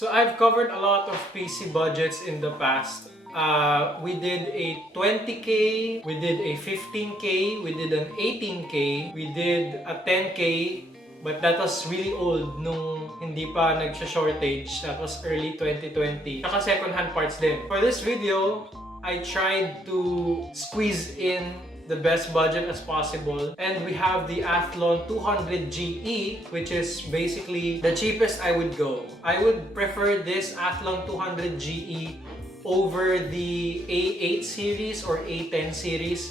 So I've covered a lot of PC budgets in the past. We did a 20K, we did a 15K, we did an 18K, we did a 10K, but that was really old nung hindi pa nagsha-shortage. That was early 2020. Saka second-hand parts din. For this video, I tried to squeeze in the best budget as possible, and we have the Athlon 200 GE, which is basically the cheapest I would go. I would prefer this Athlon 200 GE over the A8 series or A10 series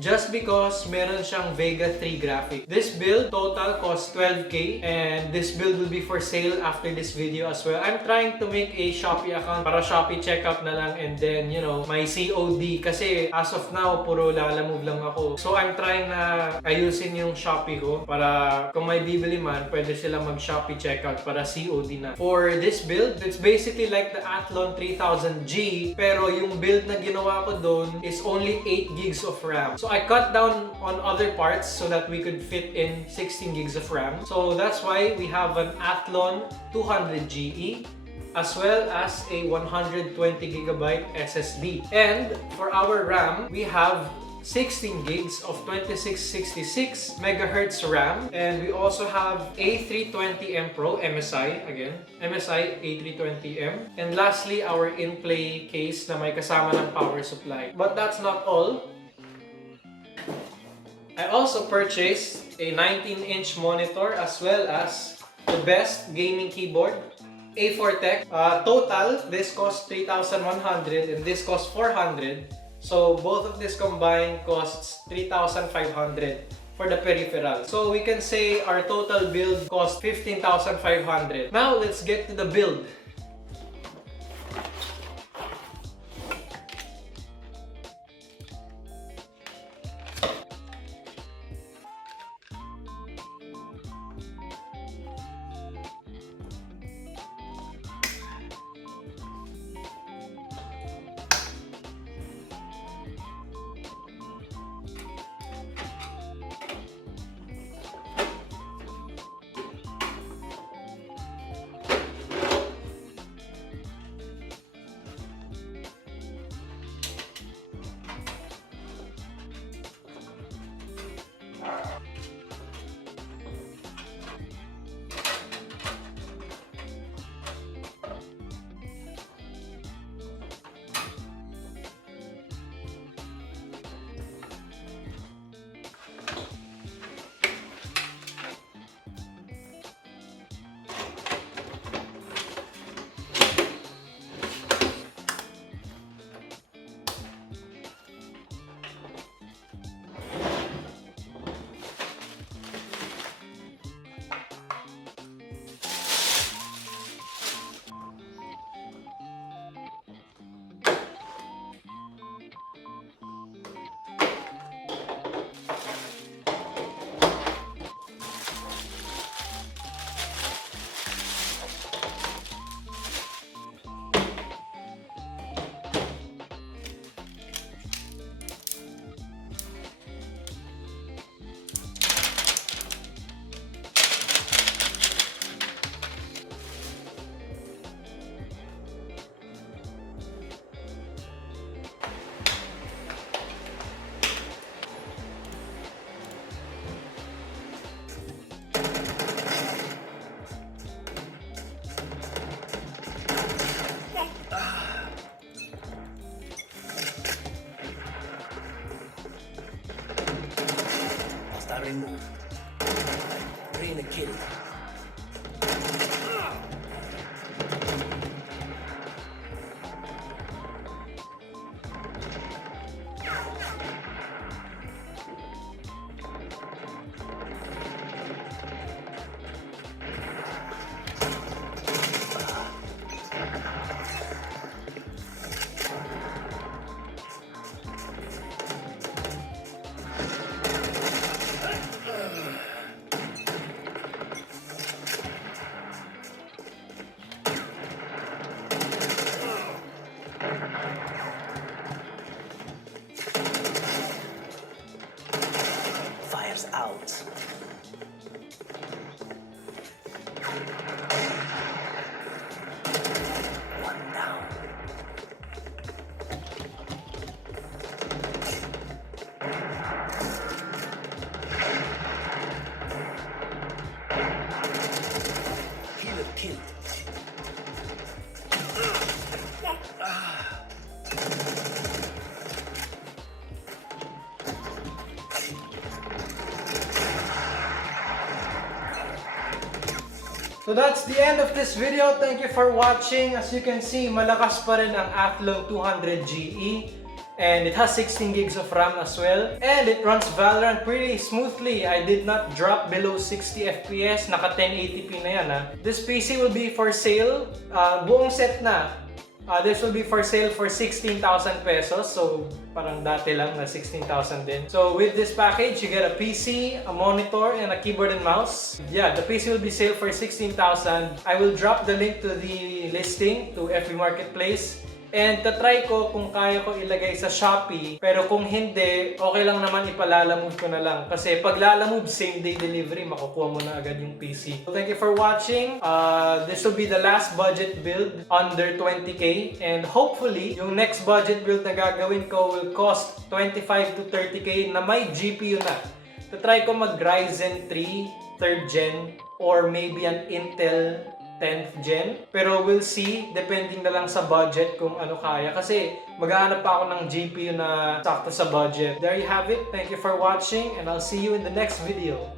just because meron siyang Vega 3 graphic. This build total costs 12K, and this build will be for sale after this video as well. I'm trying to make a Shopee account para Shopee checkup na lang, and then, you know, my COD kasi as of now, puro lalamove lang ako. So I'm trying na ayusin yung Shopee ko para kung may bibili man, pwede sila mag-Shopee checkout para COD na. For this build, it's basically like the Athlon 3000G, pero yung build na ginawa ko doon is only 8 gigs of RAM. So I cut down on other parts so that we could fit in 16 gigs of RAM. So that's why we have an Athlon 200 GE as well as a 120GB SSD. And for our RAM, we have 16 gigs of 2666 MHz RAM, and we also have A320M Pro MSI, again MSI A320M, and lastly our in-play case na may kasama ng power supply. But that's not all. I also purchased a 19-inch monitor as well as the best gaming keyboard, A4 Tech. Total, this cost 3,100 and this cost 400. So both of this combined costs 3,500 for the peripheral. So we can say our total build cost 15,500. Now let's get to the build. Remove. Bring the kitty. Out. So that's the end of this video. Thank you for watching. As you can see, malakas pa rin ang Athlon 200 GE. And it has 16 gigs of RAM as well. And it runs Valorant pretty smoothly. I did not drop below 60 FPS. Naka 1080p na yan ha. This PC will be for sale. Buong set na. This will be for sale for 16,000 pesos. So parang dati lang na 16,000 din. So with this package, you get a PC, a monitor, and a keyboard and mouse. Yeah, the PC will be sale for 16,000. I will drop the link to the listing to FB Marketplace. And tatry ko kung kaya ko ilagay sa Shopee. Pero kung hindi, okay lang naman ipalalamove ko na lang. Kasi pag lalamove, same day delivery, makukuha mo na agad yung PC. So thank you for watching. This will be the last budget build under 20k. And hopefully, yung next budget build na gagawin ko will cost 25 to 30k na may GPU na. Tatry ko mag Ryzen 3 3rd gen or maybe an Intel 10th gen. Pero we'll see, depending na lang sa budget kung ano kaya. Kasi maghahanap pa ako ng GPU na sakto sa budget. There you have it. Thank you for watching and I'll see you in the next video.